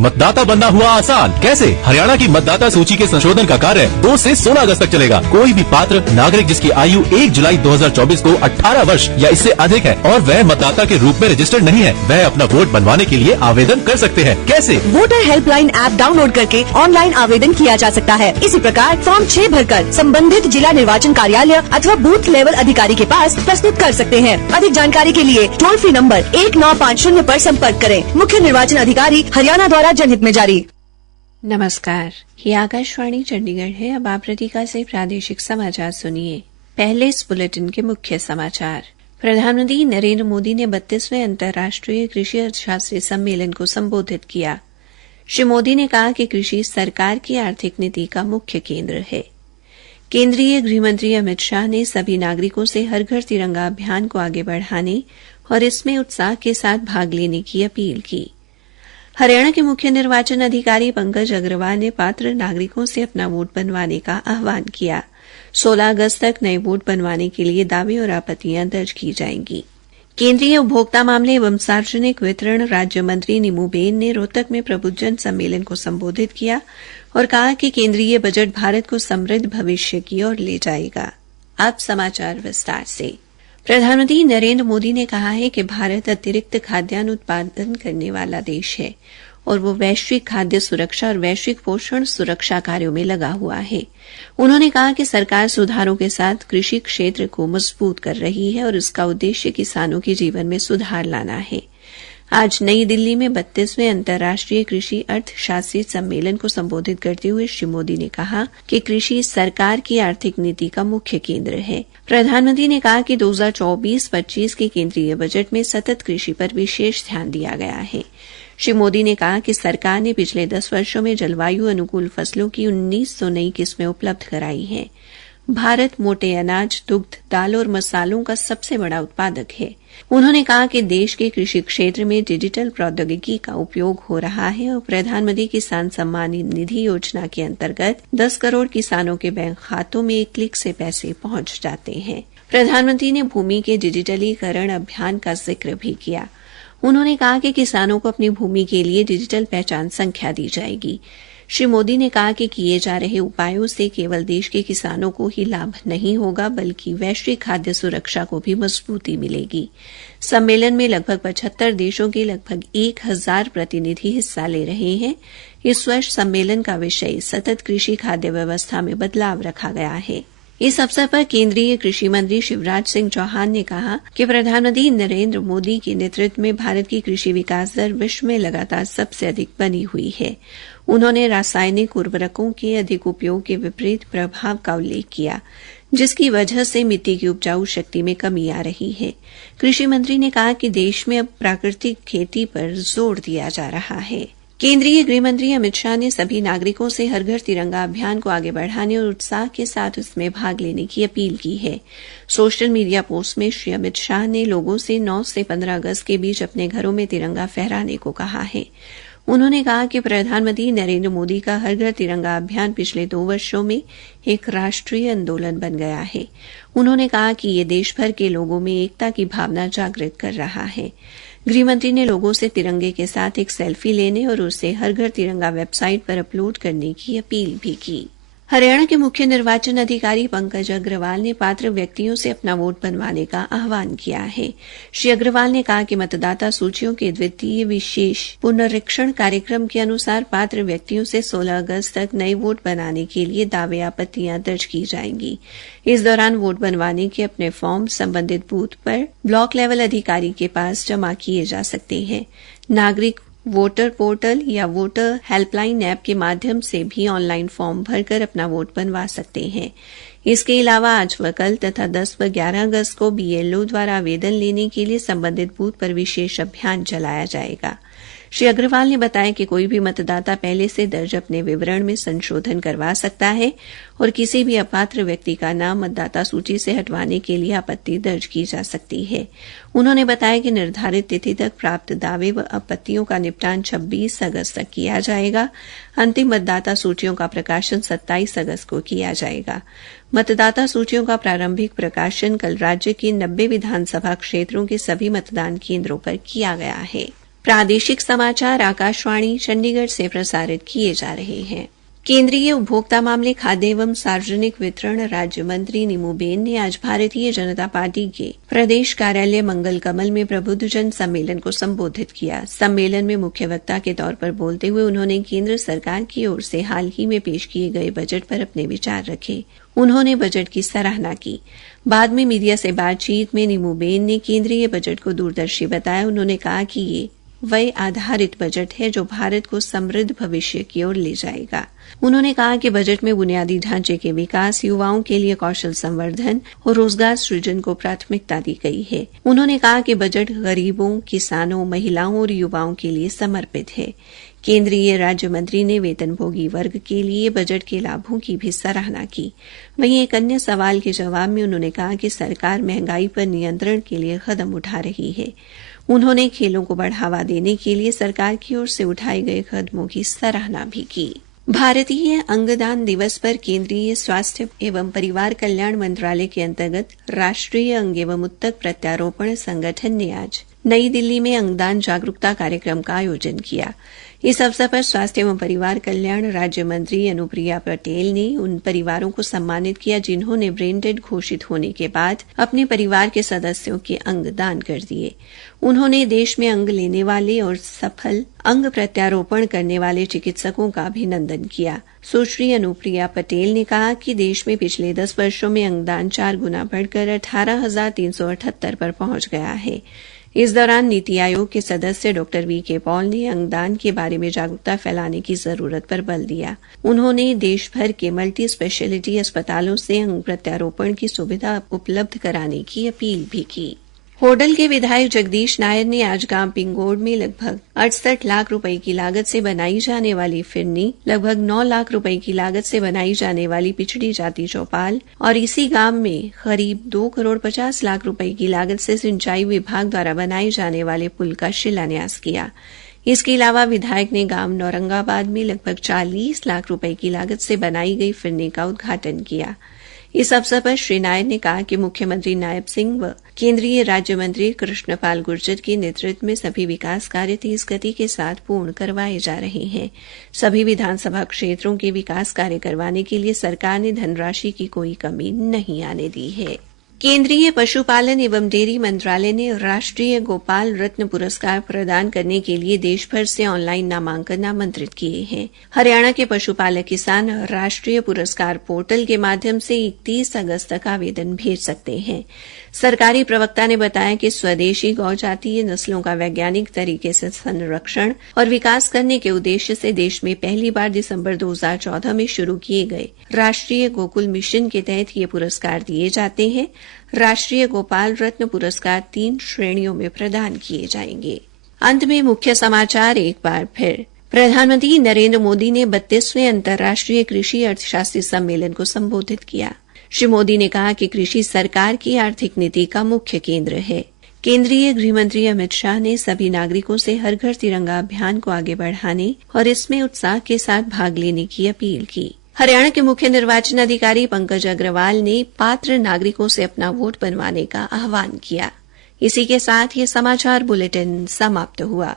मतदाता बनना हुआ आसान। कैसे? हरियाणा की मतदाता सूची के संशोधन का कार्य 2 से 16 अगस्त तक चलेगा। कोई भी पात्र नागरिक जिसकी आयु 1 जुलाई 2024 को 18 वर्ष या इससे अधिक है और वह मतदाता के रूप में रजिस्टर्ड नहीं है, वह अपना वोट बनवाने के लिए आवेदन कर सकते हैं। कैसे? वोटर हेल्पलाइन ऐप डाउनलोड करके ऑनलाइन आवेदन किया जा सकता है। इसी प्रकार फॉर्म 6 भरकर संबंधित जिला निर्वाचन कार्यालय अथवा बूथ लेवल अधिकारी के पास प्रस्तुत कर सकते हैं। अधिक जानकारी के लिए टोल फ्री नंबर 1950 पर संपर्क करें। मुख्य निर्वाचन अधिकारी हरियाणा द्वारा जनहित में जारी। नमस्कार, ये आकाशवाणी चंडीगढ़ है। अब आप रतिका से प्रादेशिक समाचार सुनिए। पहले इस बुलेटिन के मुख्य समाचार। प्रधानमंत्री नरेंद्र मोदी ने 32वें अंतर्राष्ट्रीय कृषि अर्थशास्त्री सम्मेलन को संबोधित किया। श्री मोदी ने कहा कि कृषि सरकार की आर्थिक नीति का मुख्य केंद्र है। केंद्रीय गृहमंत्री अमित शाह ने सभी नागरिकों से हर घर तिरंगा अभियान को आगे बढ़ाने और इसमें उत्साह के साथ भाग लेने की अपील की। हरियाणा के मुख्य निर्वाचन अधिकारी पंकज अग्रवाल ने पात्र नागरिकों से अपना वोट बनवाने का आह्वान किया। 16 अगस्त तक नए वोट बनवाने के लिए दावे और आपत्तियां दर्ज की जाएंगी। केंद्रीय उपभोक्ता मामले एवं सार्वजनिक वितरण राज्य मंत्री नीमूबेन ने रोहतक में प्रबुद्धजन सम्मेलन को संबोधित किया और कहा कि केंद्रीय बजट भारत को समृद्ध भविष्य की ओर ले जाएगा। अब समाचार विस्तार से। प्रधानमंत्री नरेंद्र मोदी ने कहा है कि भारत अतिरिक्त खाद्यान्न उत्पादन करने वाला देश है और वो वैश्विक खाद्य सुरक्षा और वैश्विक पोषण सुरक्षा कार्यों में लगा हुआ है। उन्होंने कहा कि सरकार सुधारों के साथ कृषि क्षेत्र को मजबूत कर रही है और इसका उद्देश्य किसानों के जीवन में सुधार लाना है। आज नई दिल्ली में 32वें अंतर्राष्ट्रीय कृषि अर्थशास्त्री सम्मेलन को संबोधित करते हुए श्री मोदी ने कहा कि कृषि सरकार की आर्थिक नीति का मुख्य केंद्र है। प्रधानमंत्री ने कहा कि 2024-25 के केंद्रीय बजट में सतत कृषि पर विशेष ध्यान दिया गया है। श्री मोदी ने कहा कि सरकार ने पिछले 10 वर्षों में जलवायु अनुकूल फसलों की 1900 नई किस्में उपलब्ध कराई हैं। भारत मोटे अनाज, दुग्ध, दाल और मसालों का सबसे बड़ा उत्पादक है। उन्होंने कहा कि देश के कृषि क्षेत्र में डिजिटल प्रौद्योगिकी का उपयोग हो रहा है और प्रधानमंत्री किसान सम्मान निधि योजना के अंतर्गत 10 करोड़ किसानों के बैंक खातों में एक क्लिक से पैसे पहुंच जाते हैं। प्रधानमंत्री ने भूमि के डिजिटलीकरण अभियान का जिक्र भी किया। उन्होंने कहा कि किसानों को अपनी भूमि के लिए डिजिटल पहचान संख्या दी जाएगी। श्री मोदी ने कहा कि किए जा रहे उपायों से केवल देश के किसानों को ही लाभ नहीं होगा बल्कि वैश्विक खाद्य सुरक्षा को भी मजबूती मिलेगी। सम्मेलन में लगभग 75 देशों के लगभग 1000 प्रतिनिधि हिस्सा ले रहे हैं। इस वर्ष सम्मेलन का विषय सतत कृषि खाद्य व्यवस्था में बदलाव रखा गया है। इस अवसर पर केंद्रीय कृषि मंत्री शिवराज सिंह चौहान ने कहा कि प्रधानमंत्री नरेंद्र मोदी के नेतृत्व में भारत की कृषि विकास दर विश्व में लगातार सबसे अधिक बनी हुई है। उन्होंने रासायनिक उर्वरकों के अधिक उपयोग के विपरीत प्रभाव का उल्लेख किया, जिसकी वजह से मिट्टी की उपजाऊ शक्ति में कमी आ रही है। कृषि मंत्री ने कहा कि देश में अब प्राकृतिक खेती पर जोर दिया जा रहा है। केंद्रीय गृहमंत्री अमित शाह ने सभी नागरिकों से हर घर तिरंगा अभियान को आगे बढ़ाने और उत्साह के साथ इसमें भाग लेने की अपील की है। सोशल मीडिया पोस्ट में श्री अमित शाह ने लोगों से 9 से 15 अगस्त के बीच अपने घरों में तिरंगा फहराने को कहा है। उन्होंने कहा कि प्रधानमंत्री नरेंद्र मोदी का हर घर तिरंगा अभियान पिछले 2 वर्षों में एक राष्ट्रीय आंदोलन बन गया है। उन्होंने कहा कि ये देश भर के लोगों में एकता की भावना जागृत कर रहा है। गृहमंत्री ने लोगों से तिरंगे के साथ एक सेल्फी लेने और उसे हर घर तिरंगा वेबसाइट पर अपलोड करने की अपील भी की। हरियाणा के मुख्य निर्वाचन अधिकारी पंकज अग्रवाल ने पात्र व्यक्तियों से अपना वोट बनवाने का आह्वान किया है। श्री अग्रवाल ने कहा कि मतदाता सूचियों के द्वितीय विशेष पुनरीक्षण कार्यक्रम के अनुसार पात्र व्यक्तियों से 16 अगस्त तक नए वोट बनाने के लिए दावे आपत्तियां दर्ज की जाएंगी। इस दौरान वोट बनवाने के अपने फॉर्म संबंधित बूथ पर ब्लॉक लेवल अधिकारी के पास जमा किए जा सकते हैं। नागरिक वोटर पोर्टल या वोटर हेल्पलाइन ऐप के माध्यम से भी ऑनलाइन फॉर्म भरकर अपना वोट बनवा सकते हैं। इसके अलावा आज व कल तथा 10 व 11 अगस्त को बीएलओ द्वारा आवेदन लेने के लिए संबंधित बूथ पर विशेष अभियान चलाया जाएगा। श्री अग्रवाल ने बताया कि कोई भी मतदाता पहले से दर्ज अपने विवरण में संशोधन करवा सकता है और किसी भी अपात्र व्यक्ति का नाम मतदाता सूची से हटवाने के लिए आपत्ति दर्ज की जा सकती है। उन्होंने बताया कि निर्धारित तिथि तक प्राप्त दावे व आपत्तियों का निपटान 26 अगस्त तक किया जाएगा। अंतिम मतदाता सूचियों का प्रकाशन 27 अगस्त को किया जाएगा। मतदाता सूचियों का प्रारंभिक प्रकाशन कल राज्य के 90 विधानसभा क्षेत्रों के सभी मतदान केंद्रों पर किया गया है। प्रादेशिक समाचार आकाशवाणी चंडीगढ़ से प्रसारित किए जा रहे हैं। केंद्रीय उपभोक्ता मामले, खाद्य एवं सार्वजनिक वितरण राज्य मंत्री नीमूबेन ने आज भारतीय जनता पार्टी के प्रदेश कार्यालय मंगल कमल में प्रबुद्धजन सम्मेलन को संबोधित किया। सम्मेलन में मुख्य वक्ता के तौर पर बोलते हुए उन्होंने केंद्र सरकार की ओर से हाल ही में पेश किए गए बजट पर अपने विचार रखे। उन्होंने बजट की सराहना की। बाद में मीडिया से बातचीत में नीमूबेन ने केंद्रीय बजट को दूरदर्शी बताया। उन्होंने कहा कि ये व्यय आधारित बजट है जो भारत को समृद्ध भविष्य की ओर ले जाएगा। उन्होंने कहा कि बजट में बुनियादी ढांचे के विकास, युवाओं के लिए कौशल संवर्धन और रोजगार सृजन को प्राथमिकता दी गई है। उन्होंने कहा कि बजट गरीबों, किसानों, महिलाओं और युवाओं के लिए समर्पित है। केंद्रीय राज्य मंत्री ने वेतनभोगी वर्ग के लिए बजट के लाभों की भी सराहना की। वहीं एक अन्य सवाल के जवाब में उन्होंने कहा कि सरकार महंगाई पर नियंत्रण के लिए कदम उठा रही है। उन्होंने खेलों को बढ़ावा देने के लिए सरकार की ओर से उठाए गए कदमों की सराहना भी की। भारतीय अंगदान दिवस पर केंद्रीय स्वास्थ्य एवं परिवार कल्याण मंत्रालय के अंतर्गत राष्ट्रीय अंग एवं उत्तक प्रत्यारोपण संगठन ने आज नई दिल्ली में अंगदान जागरूकता कार्यक्रम का आयोजन किया। इस अवसर पर स्वास्थ्य एवं परिवार कल्याण राज्य मंत्री अनुप्रिया पटेल ने उन परिवारों को सम्मानित किया जिन्होंने ब्रेन डेड घोषित होने के बाद अपने परिवार के सदस्यों के अंग दान कर दिए। उन्होंने देश में अंग लेने वाले और सफल अंग प्रत्यारोपण करने वाले चिकित्सकों का अभिनंदन किया। सुश्री अनुप्रिया पटेल ने कहा कि देश में पिछले 10 वर्षों में अंगदान 4 गुना बढ़कर 18,378 पर पहुंच गया है। इस दौरान नीति आयोग के सदस्य डॉक्टर वी.के. पॉल ने अंगदान के बारे में जागरूकता फैलाने की जरूरत पर बल दिया। उन्होंने देश भर के मल्टी स्पेशलिटी अस्पतालों से अंग प्रत्यारोपण की सुविधा उपलब्ध कराने की अपील भी की। होडल के विधायक जगदीश नायर ने आज गांव पिंगोड़ में लगभग 68 लाख रुपए की लागत से बनाई जाने वाली फिरनी, लगभग 9 लाख रुपए की लागत से बनाई जाने वाली पिछड़ी जाति चौपाल और इसी गांव में करीब 2 करोड़ 50 लाख रुपए की लागत से सिंचाई विभाग द्वारा बनाए जाने वाले पुल का शिलान्यास किया। इसके अलावा विधायक ने गांव नौरंगाबाद में लगभग 40 लाख रुपए की लागत से बनाई गई फिरनी का उद्घाटन किया। इस अवसर पर श्री नायर ने कहा कि मुख्यमंत्री नायब सिंह व केंद्रीय राज्य मंत्री कृष्णपाल गुर्जर के नेतृत्व में सभी विकास कार्य तेज गति के साथ पूर्ण करवाए जा रहे हैं। सभी विधानसभा क्षेत्रों के विकास कार्य करवाने के लिए सरकार ने धनराशि की कोई कमी नहीं आने दी है। केंद्रीय पशुपालन एवं डेयरी मंत्रालय ने राष्ट्रीय गोपाल रत्न पुरस्कार प्रदान करने के लिए देश भर से ऑनलाइन नामांकन आमंत्रित किए हैं। हरियाणा के पशुपालक किसान राष्ट्रीय पुरस्कार पोर्टल के माध्यम से 31 अगस्त तक आवेदन भेज सकते हैं। सरकारी प्रवक्ता ने बताया कि स्वदेशी गौ जातीय नस्लों का वैज्ञानिक तरीके से संरक्षण और विकास करने के उद्देश्य से देश में पहली बार दिसंबर 2014 में शुरू किए गए राष्ट्रीय गोकुल मिशन के तहत ये पुरस्कार दिए जाते हैं। राष्ट्रीय गोपाल रत्न पुरस्कार 3 श्रेणियों में प्रदान किए जाएंगे। अंत में मुख्य समाचार एक बार फिर। प्रधानमंत्री नरेंद्र मोदी ने 32वें अंतर्राष्ट्रीय कृषि अर्थशास्त्री सम्मेलन को संबोधित किया। श्री मोदी ने कहा कि कृषि सरकार की आर्थिक नीति का मुख्य केंद्र है। केंद्रीय गृहमंत्री अमित शाह ने सभी नागरिकों से हर घर तिरंगा अभियान को आगे बढ़ाने और इसमें उत्साह के साथ भाग लेने की अपील की। हरियाणा के मुख्य निर्वाचन अधिकारी पंकज अग्रवाल ने पात्र नागरिकों से अपना वोट बनवाने का आह्वान किया। इसी के साथ ये समाचार बुलेटिन समाप्त हुआ।